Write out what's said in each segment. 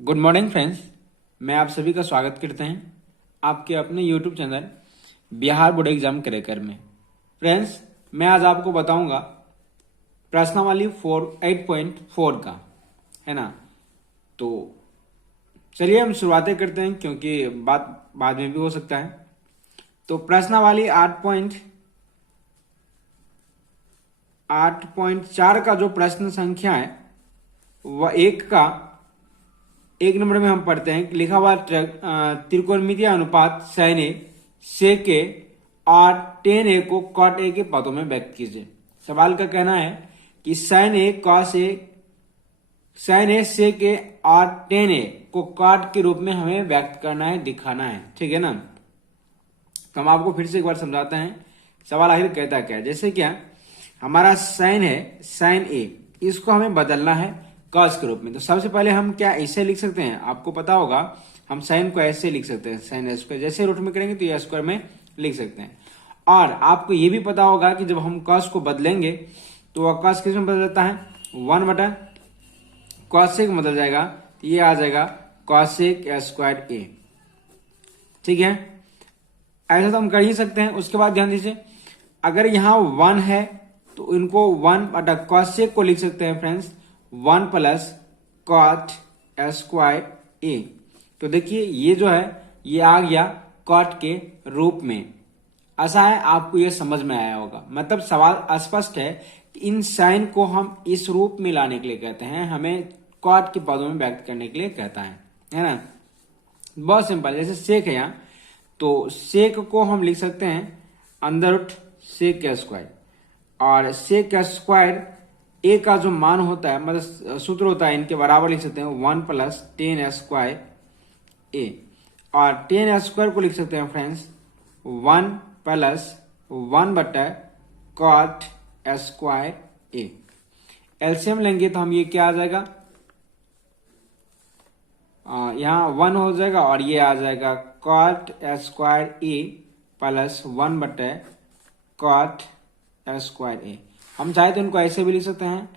Good morning friends. मैं आप सभी का स्वागत करते हैं आपके अपने YouTube channel Bihar board exam cracker में। फ्रेंड्स, मैं आज आपको बताऊंगा प्रश्नावली 8.4 का, है ना। तो चलिए हम शुरुआतें करते हैं, क्योंकि बात बाद में भी हो सकता है। तो प्रश्नावली 8.4 का जो प्रश्न संख्या है वह एक नंबर में हम पढ़ते हैं कि लिखा हुआ त्रिकोणमितीय अनुपात sin a sec a और tan a को cot a के पदों में व्यक्त कीजिए। सवाल का कहना है कि sin a cos a sec a और tan a को cot के रूप में हमें व्यक्त करना है, दिखाना है। ठीक है ना। तो हम आपको फिर से एक बार समझाते हैं सवाल आखिर कहता क्या है। जैसे क्या हमारा sin है, sin a, इसको हमें बदलना है कॉस के रूप में। तो सबसे पहले हम क्या ऐसे लिख सकते हैं, आपको पता होगा हम साइन को ऐसे लिख सकते हैं, साइन स्क्वायर। जैसे रूट में करेंगे तो ये स्क्वायर में लिख सकते हैं। और आपको ये भी पता होगा कि जब हम कॉस को बदलेंगे तो वह कॉस किस में बदल जाता है, 1/cos में बदल जाएगा। तो ये आ जाएगा cosec स्क्वायर a। ठीक है, ऐसा तो हम कर ही सकते हैं। उसके बाद ध्यान दीजिए, अगर यहाँ 1 है तो इनको 1/cosec को लिख सकते हैं फ्रेंड्स 1 + cot स्क्वायर a। तो देखिए ये जो है ये आ गया cot के रूप में। ऐसा है, आपको ये समझ में आया होगा। मतलब सवाल स्पष्ट है कि इन साइन को हम इस रूप में लाने के लिए कहते हैं, हमें cot के पदों में व्यक्त करने के लिए कहता है ना। बहुत सिंपल। जैसे सेक है यहाँ, तो सेक को हम लिख सकते हैं अंडर सेक स्क्वायर, और सेक स्क्वायर ए का जो मान होता है, मतलब सूत्र होता है, इनके बराबर लिख सकते हैं 1 + tan स्क्वायर ए। और tan स्क्वायर को लिख सकते हैं फ्रेंड्स 1 + 1/cot स्क्वायर ए। एलसीएम लेंगे तो हम ये क्या आ जाएगा, यहाँ 1 हो जाएगा और ये आ जाएगा cot स्क्वायर ए + 1/cot स्क्वायर ए। हम चाहे तो इनको ऐसे भी लिख सकते हैं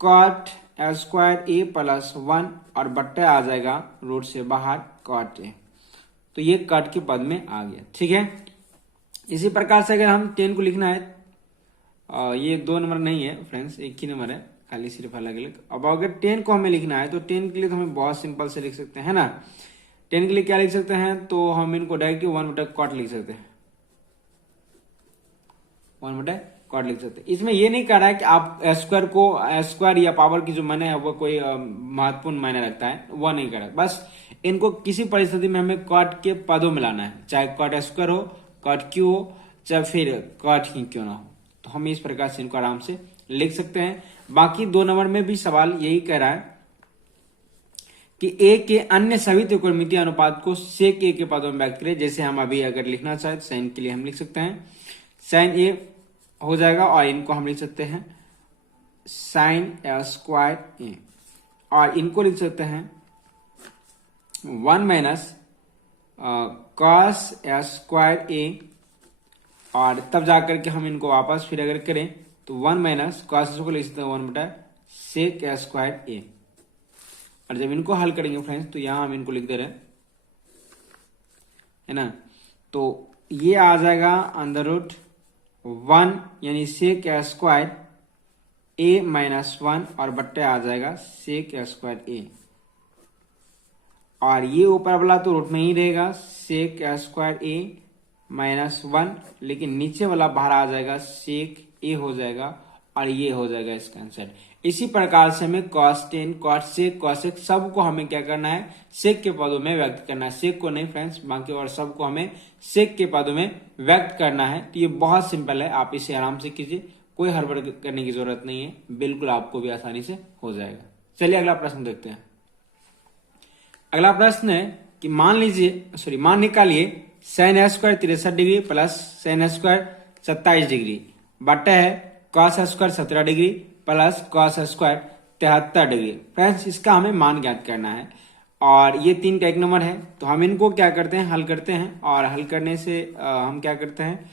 cot स्क्वायर ए + 1 और बट्टे आ जाएगा रूट से बाहर cot ए। तो ये cot के पद में आ गया। ठीक है, इसी प्रकार से अगर हम 10 को लिखना है, ये 2 नंबर नहीं है फ्रेंड्स, एक ही नंबर है, खाली सिर्फ अलग अलग। अब अगर 10 को हमें लिखना है तो 10 के लिए तो हमें बहुत सिंपल से लिख सकते हैं, है ना। 10 के लिए क्या लिख सकते हैं, तो हम इनको डायरेक्टली 1/cot लिख सकते हैं, 1/cot लिख सकते हैं। इसमें ये नहीं कह रहा है कि आप स्क्वायर या पावर की जो मायने है वो कोई महत्वपूर्ण मायने रखता है, वो नहीं कर रहा। बस इनको किसी परिस्थिति में हमें cot के पदों में लाना है, चाहे cot स्क्वायर हो, cot क्यू हो, चाहे फिर cot ही क्यों ना हो। तो हम इस प्रकार से इनको आराम से लिख सकते हैं। बाकी 2 नंबर में भी सवाल यही कह रहा है कि ए के अन्य सभी त्रिकोणमितीय अनुपात को सेक ए के पदों में व्यक्त करें। जैसे हम अभी अगर लिखना चाहे तो साइन के लिए हम लिख सकते हैं साइन ए हो जाएगा, और इनको हम लिख सकते हैं साइन स्क्वायर ए, और इनको लिख सकते हैं 1 - cos स्क्वायर ए। और तब जाकर के हम इनको वापस फिर अगर करें तो 1 - cos को लिख सकते हैं 1/sec स्क्वायर ए। और जब इनको हल करेंगे फ्रेंड्स तो यहां हम इनको लिख दे रहे हैं, है ना। तो ये आ जाएगा √1 यानी sec स्क्वायर a - 1 और बट्टे आ जाएगा sec स्क्वायर a। और ये ऊपर वाला तो रूट में ही रहेगा sec स्क्वायर a - 1, लेकिन नीचे वाला बाहर आ जाएगा sec a हो जाएगा, और ये हो जाएगा इसका आंसर। इसी प्रकार से हमें cos 10, cos sec, cosec सबको हमें क्या करना है, sec के पदों में व्यक्त करना है। sec को नहीं फ्रेंड्स, बाकी और सबको हमें sec के पदों में व्यक्त करना है। तो ये बहुत सिंपल है, आप इसे आराम से कीजिए, कोई हड़बड़ करने की जरूरत नहीं है, बिल्कुल आपको भी आसानी से हो जाएगा। चलिए अगला प्रश्न देखते हैं। अगला प्रश्न है कि मान निकालिए sin square 63 degree plus sin square 27 degree बट्टा है cos square 17 degree plus cos square 73 degree. Friends, इसका हमें मान ज्ञात करना है, और ये 3 का 1 नंबर है। तो हम इनको क्या करते हैं, हल करते हैं, और हल करने से हम क्या करते हैं,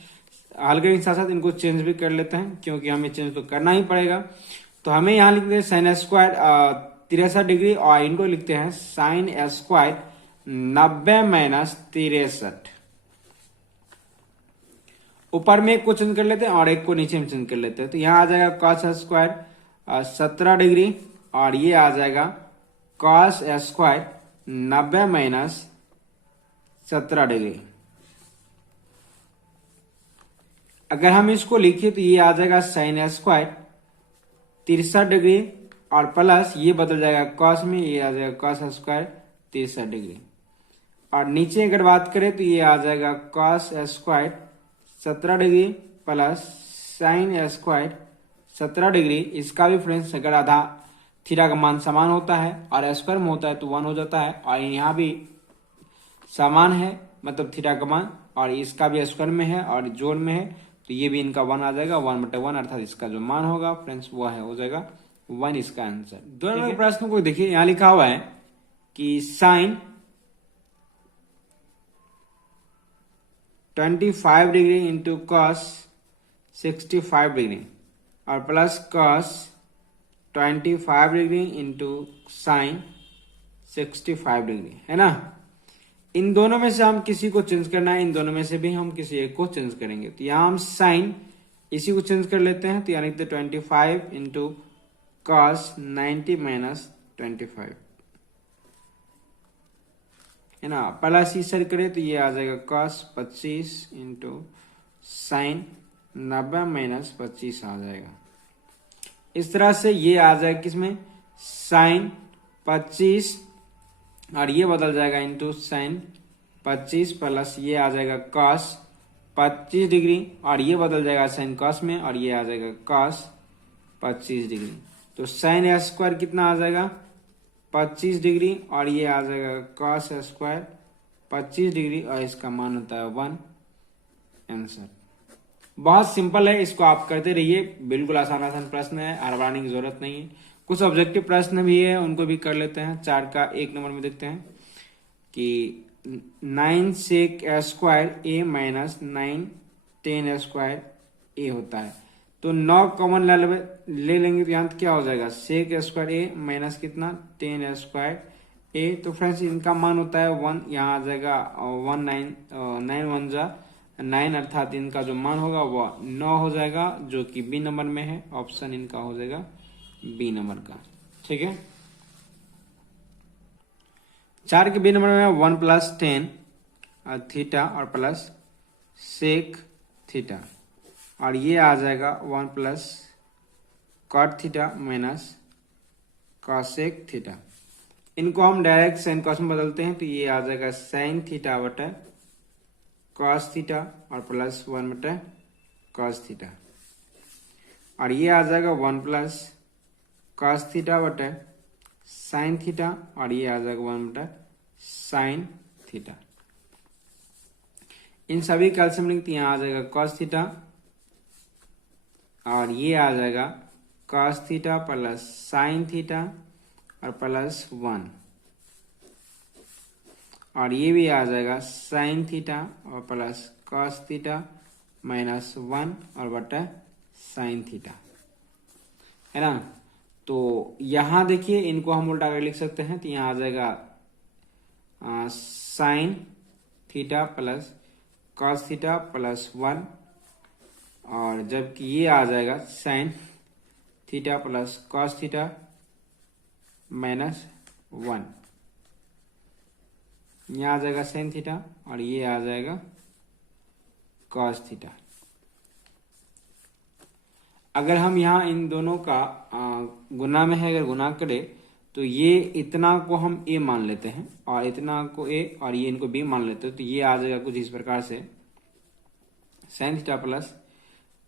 हल करने के साथ साथ इनको चेंज भी कर लेते हैं, क्योंकि हमें चेंज तो करना ही पड़ेगा। तो हमें यहाँ लिख दें sin स्क्वायर 63 डिग्री, और इनको लिखते हैं साइन स्क्वायर 90 माइनस 63। ऊपर में एक को चेंज कर लेते हैं और एक को नीचे में चेंज कर लेते हैं। तो यहां आ जाएगा कॉस स्क्वायर 17 डिग्री, और ये आ जाएगा कॉस स्क्वायर 90 माइनस 17 डिग्री। अगर हम इसको लिखे तो ये आ जाएगा साइन स्क्वायर 63 डिग्री, और प्लस ये बदल जाएगा कॉस में, ये आ जाएगा कॉस स्क्वायर 63 डिग्री। और नीचे अगर बात करें तो ये आ जाएगा cos square 17 degree plus sine square 17 degree. इसका भी फ्रेंड्स अगर आधा थीटा का मान समान होता है और स्क्वायर में होता है तो 1 हो जाता है, और यहाँ भी समान है मतलब थीटा का मान, और इसका भी स्क्वायर में है और जोड़ में है, तो ये भी इनका 1 आ जाएगा, 1/1, अर्थात इसका जो मान होगा फ्रेंड्स वो है हो जाएगा 1, इसका आंसर। दोनों प्रश्नों को देखिए, यहाँ लिखा हुआ है कि sine 25 degree into cos 65 degree और plus cos 25 degree into sine 65 degree, है ना। इन दोनों में से हम किसी को चेंज करना है, इन दोनों में से भी हम किसी एक को चेंज करेंगे। तो यहां हम साइन इसी को चेंज कर लेते हैं, तो यानी 25 इंटू कॉस 90 माइनस 25, है ना। प्लस इस साइड करें तो ये आ जाएगा कॉस 25 इंटू साइन 90 माइनस 25 आ जाएगा। इस तरह से ये आ जाएगा किसमें, साइन 25 और ये बदल जाएगा इंटू साइन 25 प्लस ये आ जाएगा कॉस 25 डिग्री, और ये बदल जाएगा साइन कॉस में, और ये आ जाएगा कॉस 25 डिग्री। तो साइन स्क्वायर कितना आ जाएगा 25 डिग्री, और ये आ जाएगा कॉस स्क्वायर 25 डिग्री, और इसका मान होता है 1। आंसर बहुत सिंपल है, इसको आप करते रहिए, बिल्कुल आसान आसान प्रश्न है, हड़बड़ाने की जरूरत नहीं है। कुछ ऑब्जेक्टिव प्रश्न भी है, उनको भी कर लेते हैं। 4 का 1 नंबर में देखते हैं कि 9 सेक स्क्वायर ए माइनस 9 10 स्क्वायर ए होता है। तो 9 कॉमन ले लेंगे तो यहाँ क्या हो जाएगा, सेक स्क्वायर ए माइनस कितना 10 स्क्वायर ए। तो फ्रेंड्स इनका मान होता है 1, यहाँ आ जाएगा 9 1 जा 9, अर्थात इनका जो मान होगा वो 9 हो जाएगा, जो कि बी नंबर में है। ऑप्शन इनका हो जाएगा बी नंबर का, ठीक है। 4 के बी नंबर में 1 प्लस 10 थीटा और प्लस सेक थीटा, और ये आ जाएगा 1 plus cot theta minus cosec theta. इनको हम डायरेक्ट साइन कॉस में बदलते हैं, तो ये आ जाएगा साइन थीटा बटा कॉस थीटा और प्लस 1 बटा कॉस थीटा, और ये आ जाएगा 1 प्लस कॉस थीटा बटा साइन थीटा, और ये आ जाएगा 1 बटा साइन थीटा। इन सभी कैल्शियम लिंक यहाँ आ जाएगा कॉस थीटा, और ये आ जाएगा cos theta plus sine theta और प्लस 1, और ये भी आ जाएगा साइन थीटा और प्लस कॉस थीटा माइनस 1 और बटा साइन थीटा, है ना। तो यहां देखिए इनको हम उल्टा कर लिख सकते हैं, तो यहाँ आ जाएगा sine theta plus cos theta plus 1, और जबकि ये आ जाएगा sine theta plus cos theta minus 1, यहाँ आ जाएगा साइन थीटा और ये आ जाएगा कॉस थीटा। अगर हम यहाँ इन दोनों का गुना में है, अगर गुना करें तो ये इतना को हम a मान लेते हैं और इतना को a और ये इनको b मान लेते हैं, तो ये आ जाएगा कुछ इस प्रकार से, sine theta plus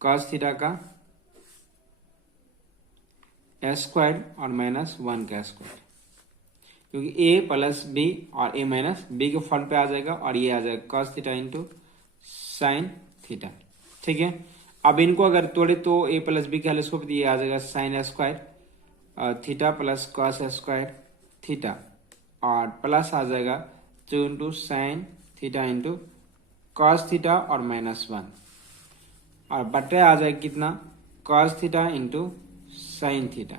cos theta का स्क्वायर और माइनस 1 का स्क्वायर, क्योंकि a प्लस b और a माइनस b के फॉर्म पे आ जाएगा, और ये आ जाएगा cos theta into sine theta, ठीक है। अब इनको अगर तोड़े तो a प्लस बी के हेलोस्कोप ये आ जाएगा sine square theta plus cos square theta, और प्लस आ जाएगा 2 into sine theta into cos theta और माइनस 1, और बटे आ जाएगा कितना cos theta into sine theta,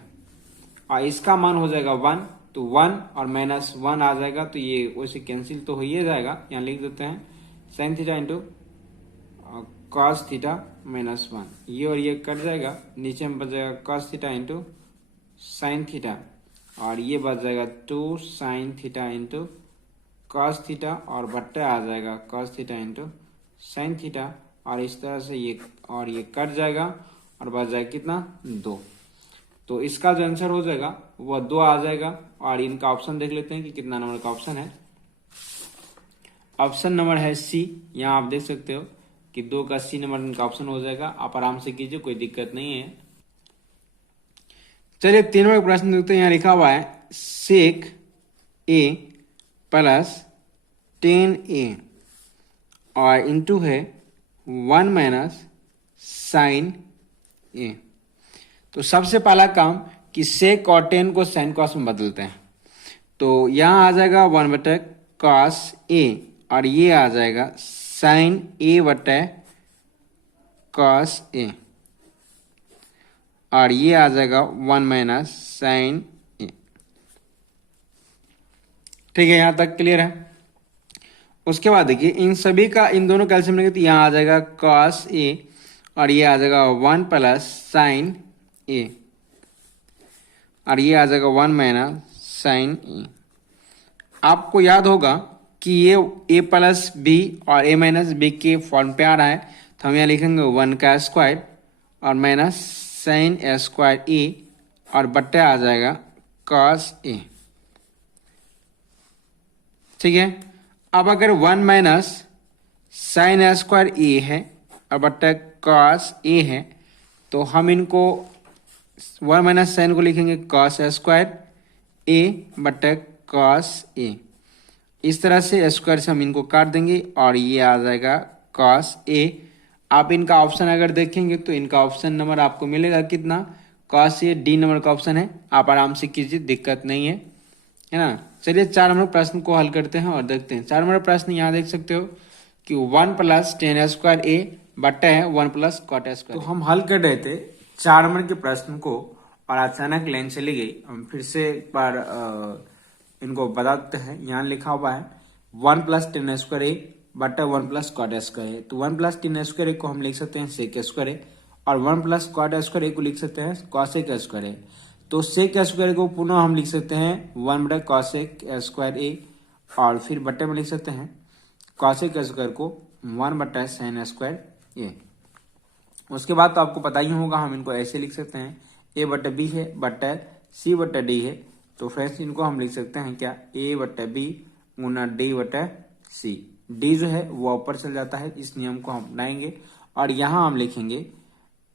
और इसका मान हो जाएगा 1, तो 1 और -1 आ जाएगा, तो ये वैसे कैंसिल तो हो ही जाएगा। यहाँ लिख देते हैं sine theta into cos theta -1, ये और ये कट जाएगा, नीचे में बच जाएगा cos theta into sine theta, और ये बच जाएगा 2 sine theta into cos theta, और बट्टे आ जाएगा cos theta into sine theta, और इस तरह से ये और ये कट जाएगा और बच जाएगा कितना 2। तो इसका जो आंसर हो जाएगा वो 2 आ जाएगा। और इनका ऑप्शन देख लेते हैं कि कितना नंबर का ऑप्शन है। ऑप्शन नंबर है सी। यहाँ आप देख सकते हो कि 2 का सी नंबर इनका ऑप्शन हो जाएगा। आप आराम से कीजिए, कोई दिक्कत नहीं है। चलिए 3 नंबर प्रश्न देखते हैं। यहाँ लिखा हुआ है सेक ए प्लस 10a और इंटू है 1 माइनस साइन ए। तो सबसे पहला काम कि सेक और 10 को साइन कॉस में बदलते हैं। तो यहाँ आ जाएगा 1 बटे कॉस ए, और ये आ जाएगा साइन ए बटे कॉस ए, और ये आ जाएगा 1 माइनस साइन ए। ठीक है, यहां तक क्लियर है। उसके बाद देखिए इन सभी का इन दोनों कैल्सियम लेंगे तो यहाँ आ जाएगा कॉस ए, और ये आ जाएगा 1 प्लस साइन ए, और ये आ जाएगा 1 माइनस साइन ए। आपको याद होगा कि ये a प्लस बी और a माइनस बी के फॉर्म पे आ रहा है, तो हम यहाँ लिखेंगे 1 का स्क्वायर और माइनस साइन ए स्क्वायर ए, और बट्टे आ जाएगा कॉस ए। ठीक है, अब अगर 1 माइनस साइन ए स्क्वायर ए है और बट्टे कॉस ए है, तो हम इनको 1 माइनस साइन को लिखेंगे कॉस ए स्क्वायर ए बट्टे कॉस ए। इस तरह से स्क्वायर से हम इनको काट देंगे और ये आ जाएगा कॉस ए। आप इनका ऑप्शन अगर देखेंगे तो इनका ऑप्शन नंबर आपको मिलेगा कितना, कॉस ए, डी नंबर का ऑप्शन है। आप आराम से कीजिए, दिक्कत नहीं है ना। चलिए 4 नंबर प्रश्न को हल करते हैं और देखते हैं। 4 नंबर प्रश्न यहाँ देख सकते हो कि 1 प्लस 10 स्क्वायर ए बट्टा है 1 प्लस कॉट स्क्वायर। तो हम हल कर रहे थे 4 नंबर के प्रश्न को और अचानक लाइन चली गई। हम फिर से एक बार इनको बताते हैं। यहाँ लिखा हुआ है 1 प्लस 10 स्क्वायर ए बटा 1 प्लस कॉट स्क्वायर ए। तो 1 प्लस 10 स्क्वायर ए को हम लिख सकते हैं सेक स्क्वायर ए, और 1 प्लस कॉट स्क्वायर ए को लिख सकते हैं कॉसेक स्क्वायर ए। तो सेक स्क्वायर को पुनः हम लिख सकते हैं 1 बटा कॉसेक स्क्वायर ए, और फिर बटे में लिख सकते हैं कॉसेक स्क्वायर को 1 बटा साइन स्क्वायर ए। उसके बाद तो आपको पता ही होगा, हम इनको ऐसे लिख सकते हैं ए बटा बी है बटा सी बटा डी है। तो फ्रेंड्स इनको हम लिख सकते हैं क्या, ए बटा बी गुना डी बटा सी। डी जो है वो ऊपर चल जाता है, इस नियम को हम अपनाएंगे और यहाँ हम लिखेंगे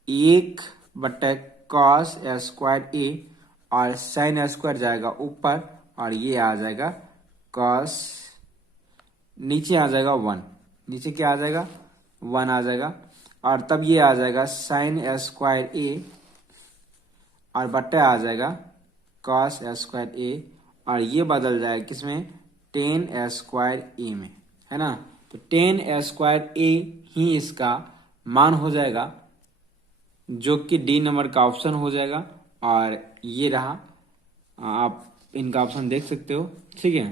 1 बटा कॉस स्क्वायर ए, और साइन स्क्वायर जाएगा ऊपर, और ये आ जाएगा कॉस, नीचे आ जाएगा 1, नीचे क्या आ जाएगा 1 आ जाएगा, और तब ये आ जाएगा साइन स्क्वायर ए, और बट्टा आ जाएगा कॉस स्क्वायर ए, और ये बदल जाएगा किसमें, 10 स्क्वायर ए में, है ना। तो 10 स्क्वायर ए ही इसका मान हो जाएगा, जो कि डी नंबर का ऑप्शन हो जाएगा। और ये रहा, आप इनका ऑप्शन देख सकते हो। ठीक है।